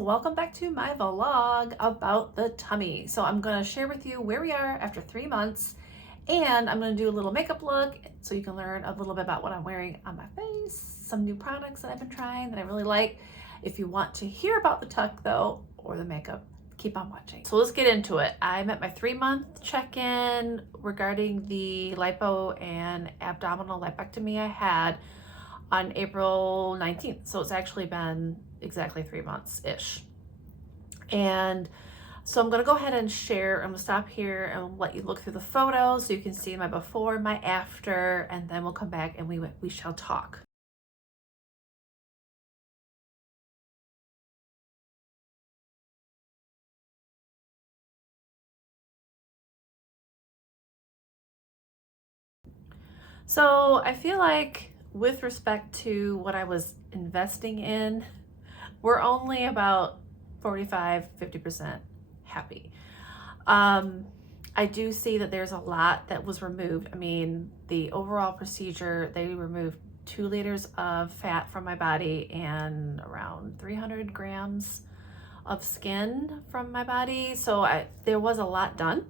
welcome back to my vlog about the tummy. So I'm going to share with you where we are after 3 months, and I'm going to do a little makeup look so you can learn a little bit about what I'm wearing on my face, some new products that I've been trying that I really like. If you want to hear about the tuck though, or the makeup, keep on watching. So let's get into it. I'm at my 3-month check-in regarding the lipo and abdominal lipectomy I had on April 19th. So it's actually been exactly 3 months-ish. And so I'm gonna go ahead and share. I'm gonna stop here and let you look through the photos so you can see my before, my after, and then we'll come back and we shall talk. So I feel like with respect to what I was investing in, we're only about 45–50% happy. I do see that there's a lot that was removed. I mean, the overall procedure, they removed 2 liters of fat from my body and around 300 grams of skin from my body. So there was a lot done,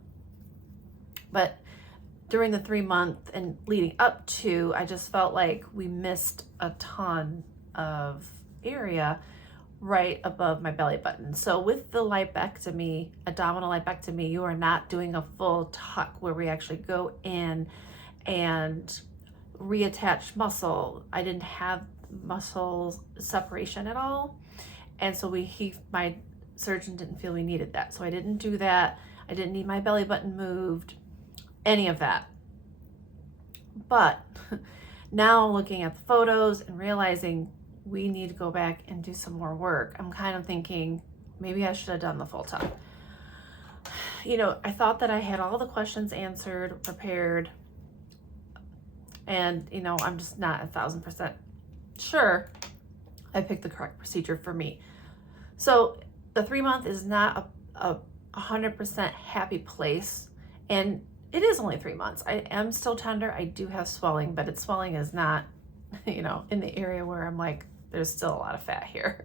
but during the 3-month and leading up to, I just felt like we missed a ton of area right above my belly button. So with the lipectomy, abdominal lipectomy, you are not doing a full tuck where we actually go in and reattach muscle. I didn't have muscle separation at all. And so my surgeon didn't feel we needed that. So I didn't do that. I didn't need my belly button moved, any of that. But now looking at the photos and realizing we need to go back and do some more work, I'm kind of thinking maybe I should have done the full tuck. You know, I thought that I had all the questions answered, prepared, and you know, I'm just not 1000% sure I picked the correct procedure for me. So the 3-month is not a 100% happy place, and it is only 3 months. I am still tender. I do have swelling, but its swelling is not, you know, in the area where I'm like, there's still a lot of fat here.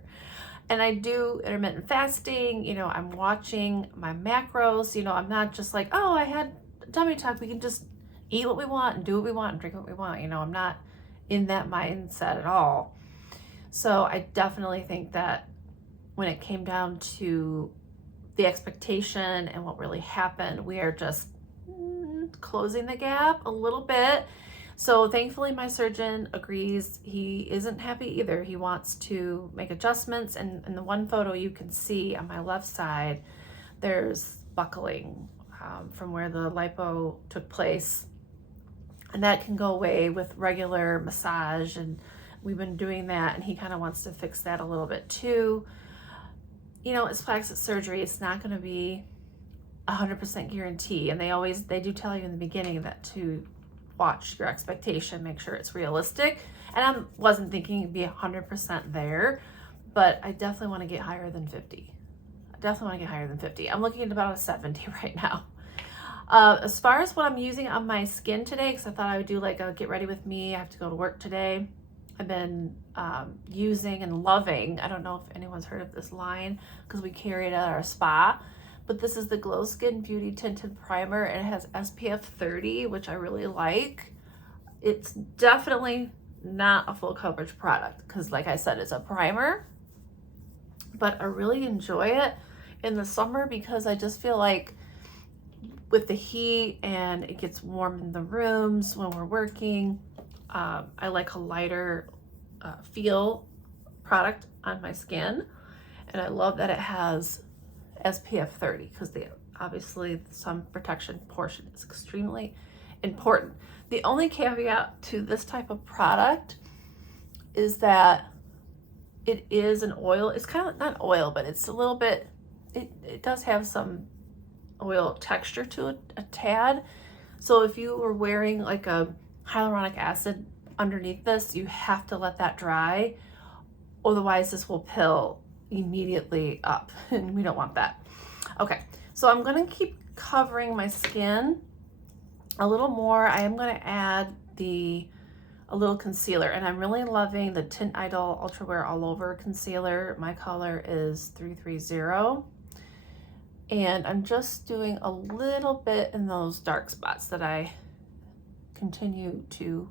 And I do intermittent fasting. You know, I'm watching my macros. You know, I'm not just like, oh, I had a tummy tuck, we can just eat what we want and do what we want and drink what we want. You know, I'm not in that mindset at all. So I definitely think that when it came down to the expectation and what really happened, we are just closing the gap a little bit. So thankfully my surgeon agrees. He isn't happy either. He wants to make adjustments, and in the one photo you can see on my left side there's buckling from where the lipo took place, and that can go away with regular massage, and we've been doing that, and he kind of wants to fix that a little bit too. You know, it's plastic surgery. It's not going to be 100% guarantee, and they do tell you in the beginning that to watch your expectation, make sure it's realistic. And I wasn't thinking it'd be 100% there, but I definitely want to get higher than 50. I definitely want to get higher than 50. I'm looking at about a 70 right now. As far as what I'm using on my skin today, because I thought I would do like a get ready with me, I have to go to work today. I've been using and loving, I don't know if anyone's heard of this line because we carry it at our spa, but this is the Glow Skin Beauty Tinted Primer, and it has SPF 30, which I really like. It's definitely not a full coverage product because, like I said, it's a primer, but I really enjoy it in the summer because I just feel like with the heat and it gets warm in the rooms when we're working, I like a lighter feel product on my skin, and I love that it has SPF 30 because obviously the sun protection portion is extremely important. The only caveat to this type of product is that it is an oil. It's kind of not oil, but it's a little bit, it does have some oil texture to it, a tad. So if you were wearing like a hyaluronic acid underneath this, you have to let that dry, otherwise this will pill immediately up, and we don't want that. Okay, so I'm going to keep covering my skin a little more. I am going to add the a little concealer, and I'm really loving the Tint Idôle Ultra Wear All Over concealer. My color is 330, and I'm just doing a little bit in those dark spots that I continue to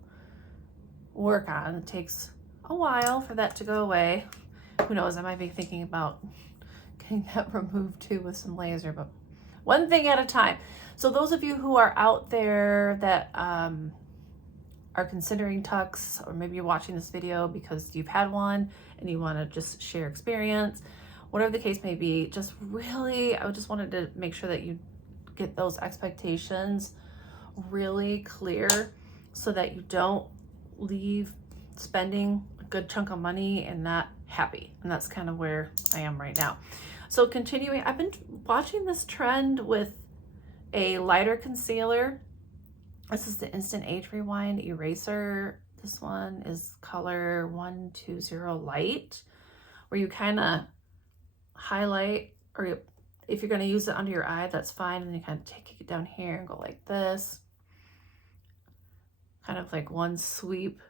work on. It takes a while for that to go away. Who knows, I might be thinking about getting that removed too with some laser, but one thing at a time. So those of you who are out there that are considering tucks, or maybe you're watching this video because you've had one and you want to just share experience, whatever the case may be, just really, I just wanted to make sure that you get those expectations really clear so that you don't leave spending a good chunk of money and not happy. And that's kind of where I am right now. So continuing, I've been watching this trend with a lighter concealer. This is the Instant Age Rewind Eraser. This one is color 120 Light, where you kind of highlight, or if you're going to use it under your eye, that's fine. And you kind of take it down here and go like this. Kind of like one sweep.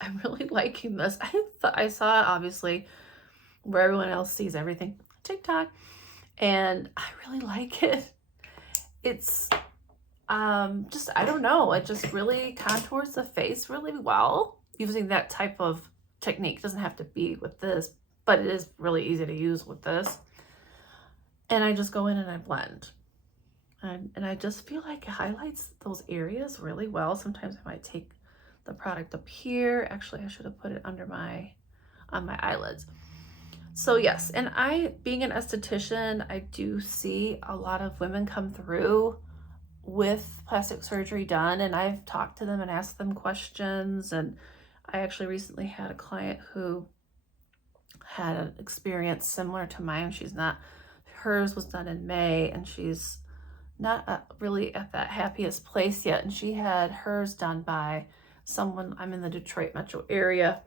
I'm really liking this. I saw it obviously where everyone else sees everything, TikTok, and I really like it. It's just, I don't know, it just really contours the face really well using that type of technique. It doesn't have to be with this, but it is really easy to use with this. And I just go in and I blend. And I just feel like it highlights those areas really well. Sometimes I might take the product up here. Actually, I should have put it under on my eyelids. So yes, and I, being an esthetician, I do see a lot of women come through with plastic surgery done, and I've talked to them and asked them questions. And I actually recently had a client who had an experience similar to mine. Hers was done in May, and she's not really at that happiest place yet. And she had hers done by someone, I'm in the Detroit metro area.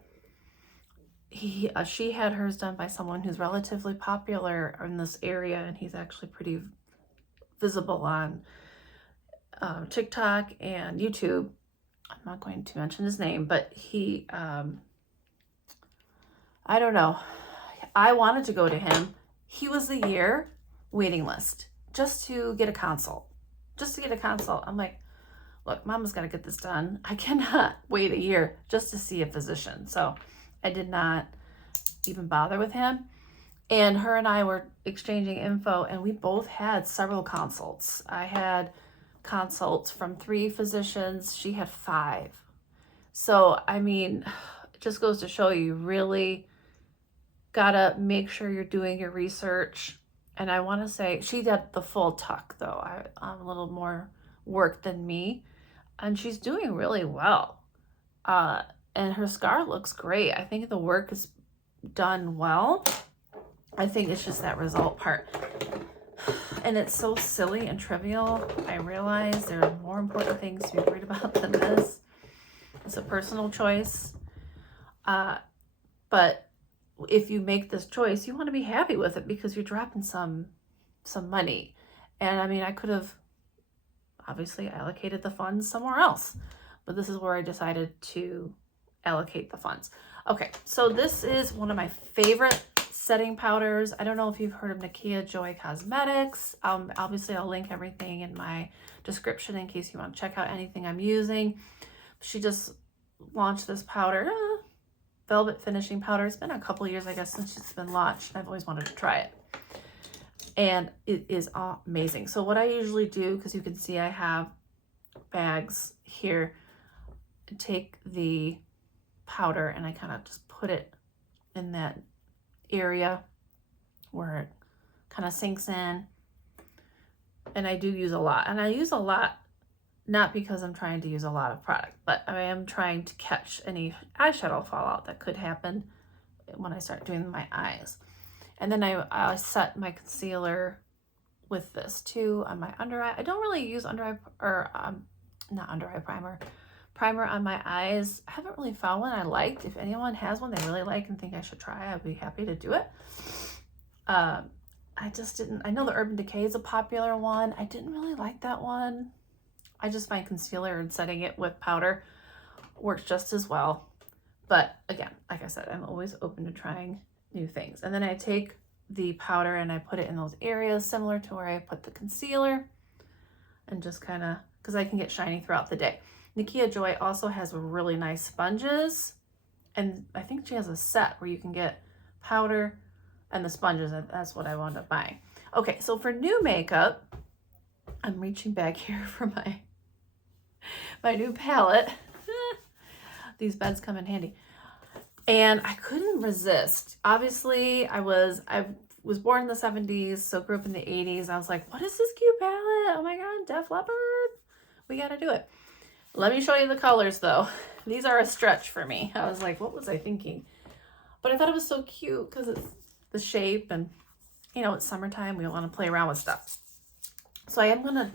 She had hers done by someone who's relatively popular in this area, and he's actually pretty visible on TikTok and YouTube. I'm not going to mention his name, but he, I don't know. I wanted to go to him. He was a year waiting list just to get a consult. I'm like, look, mama's got to get this done. I cannot wait a year just to see a physician. So I did not even bother with him. And her and I were exchanging info, and we both had several consults. I had consults from 3 physicians. She had 5. So, I mean, it just goes to show you really gotta make sure you're doing your research. And I want to say she did the full tuck though. I'm a little more work than me, and she's doing really well. And her scar looks great. I think the work is done well. I think it's just that result part. And it's so silly and trivial. I realize there are more important things to be worried about than this. It's a personal choice. But if you make this choice, you want to be happy with it because you're dropping some money. And I mean, I could have obviously allocated the funds somewhere else, but this is where I decided to allocate the funds. Okay, so this is one of my favorite setting powders. I don't know if you've heard of NikkiaJoy Cosmetics. Obviously, I'll link everything in my description in case you want to check out anything I'm using. She just launched this powder, velvet finishing powder. It's been a couple years, I guess, since it's been launched. I've always wanted to try it, and it is amazing. So what I usually do, because you can see I have bags here, take the powder and I kind of just put it in that area where it kind of sinks in. And I do use a lot, and I use a lot not because I'm trying to use a lot of product, but I am trying to catch any eyeshadow fallout that could happen when I start doing my eyes. And then I set my concealer with this too on my under eye. I don't really use under eye, or not under eye primer on my eyes. I haven't really found one I liked. If anyone has one they really like and think I should try, I'd be happy to do it. I just didn't, I know the Urban Decay is a popular one. I didn't really like that one. I just find concealer and setting it with powder works just as well. But again, like I said, I'm always open to trying new things. And then I take the powder and I put it in those areas similar to where I put the concealer, and just kind of, because I can get shiny throughout the day. NikkiaJoy also has really nice sponges, and I think she has a set where you can get powder and the sponges, and that's what I wound up buying. Okay, so for new makeup, I'm reaching back here for my new palette. These beds come in handy. And I couldn't resist. Obviously, I was born in the 70s, so grew up in the 80s. I was like, what is this cute palette? Oh my God, Def Leppard. We got to do it. Let me show you the colors though. These are a stretch for me. I was like, what was I thinking? But I thought it was so cute because it's the shape, and you know, it's summertime. We want to play around with stuff. So I am going to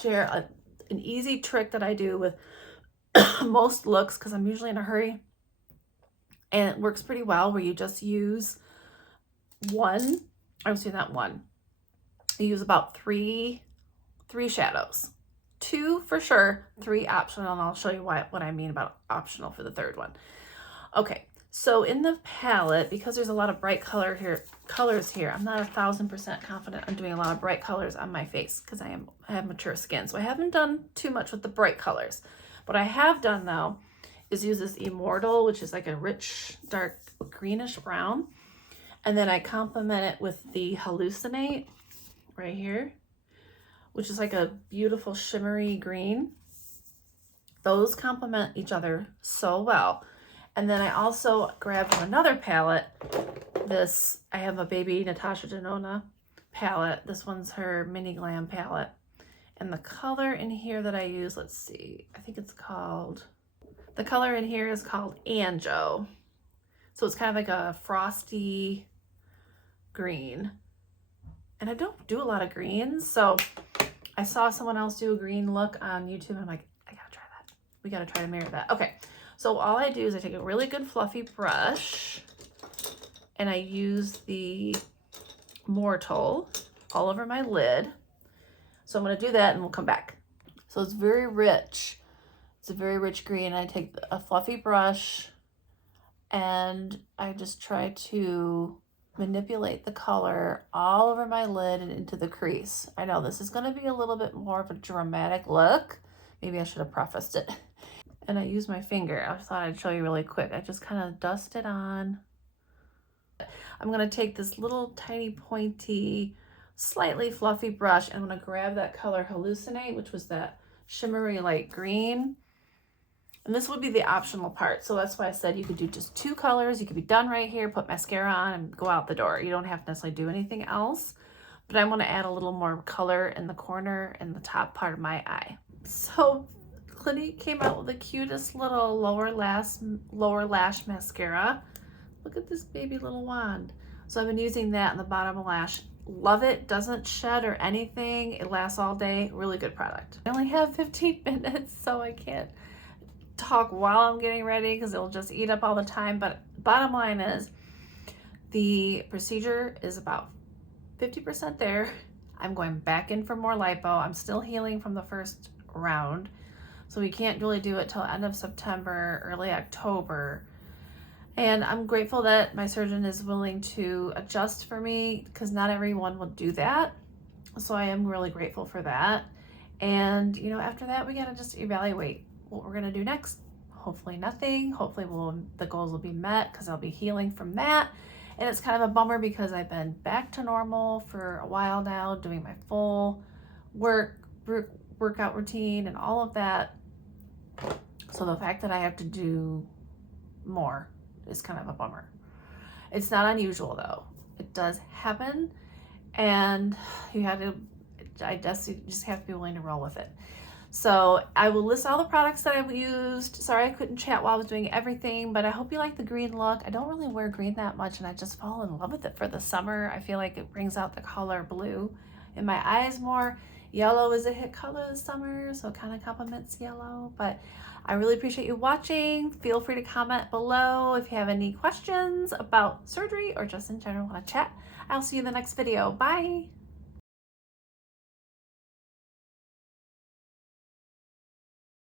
share an easy trick that I do with most looks, because I'm usually in a hurry. And it works pretty well, where you just use one, I'm saying not one, you use about three shadows. 2 for sure, 3 optional, and I'll show you what I mean about optional for the third one. Okay, so in the palette, because there's a lot of bright colors here, I'm not 1000% confident I'm doing a lot of bright colors on my face, because I have mature skin, so I haven't done too much with the bright colors. What I have done though is use this Immortal, which is like a rich, dark, greenish brown. And then I complement it with the Hallucinate right here, which is like a beautiful shimmery green. Those complement each other so well. And then I also grabbed from another palette this, I have a baby Natasha Denona palette. This one's her mini Glam palette. And the color in here that I use, let's see, I think it's called, the color in here is called Anjo. So it's kind of like a frosty green. And I don't do a lot of greens, so I saw someone else do a green look on YouTube, and I'm like, I gotta try that. We gotta try to mirror that. Okay, so all I do is I take a really good fluffy brush, and I use the Mortal all over my lid. So I'm gonna do that and we'll come back. So it's very rich. It's a very rich green. I take a fluffy brush and I just try to manipulate the color all over my lid and into the crease. I know this is going to be a little bit more of a dramatic look. Maybe I should have prefaced it. And I use my finger. I thought I'd show you really quick. I just kind of dust it on. I'm going to take this little tiny pointy, slightly fluffy brush, and I'm going to grab that color Hallucinate, which was that shimmery light green. And this would be the optional part. So that's why I said you could do just 2 colors. You could be done right here, put mascara on, and go out the door. You don't have to necessarily do anything else. But I want to add a little more color in the corner and the top part of my eye. So Clinique came out with the cutest little lower lash mascara. Look at this baby little wand. So I've been using that in the bottom of lash. Love it. Doesn't shed or anything. It lasts all day. Really good product. I only have 15 minutes, so I can't talk while I'm getting ready because it'll just eat up all the time. But bottom line is the procedure is about 50% there. I'm going back in for more lipo. I'm still healing from the first round, so we can't really do it till end of September, early October. And I'm grateful that my surgeon is willing to adjust for me, because not everyone will do that. So I am really grateful for that. And you know, after that we gotta just evaluate what we're gonna do next. Hopefully nothing. Hopefully the goals will be met, because I'll be healing from that. And it's kind of a bummer because I've been back to normal for a while now, doing my full workout routine and all of that. So the fact that I have to do more is kind of a bummer. It's not unusual though. It does happen, and you just have to be willing to roll with it. So I will list all the products that I've used. Sorry I couldn't chat while I was doing everything, but I hope you like the green look. I don't really wear green that much, and I just fall in love with it for the summer. I feel like it brings out the color blue in my eyes more. Yellow is a hit color this summer, so it kind of complements yellow. But I really appreciate you watching. Feel free to comment below if you have any questions about surgery or just in general want to chat. I'll see you in the next video. Bye.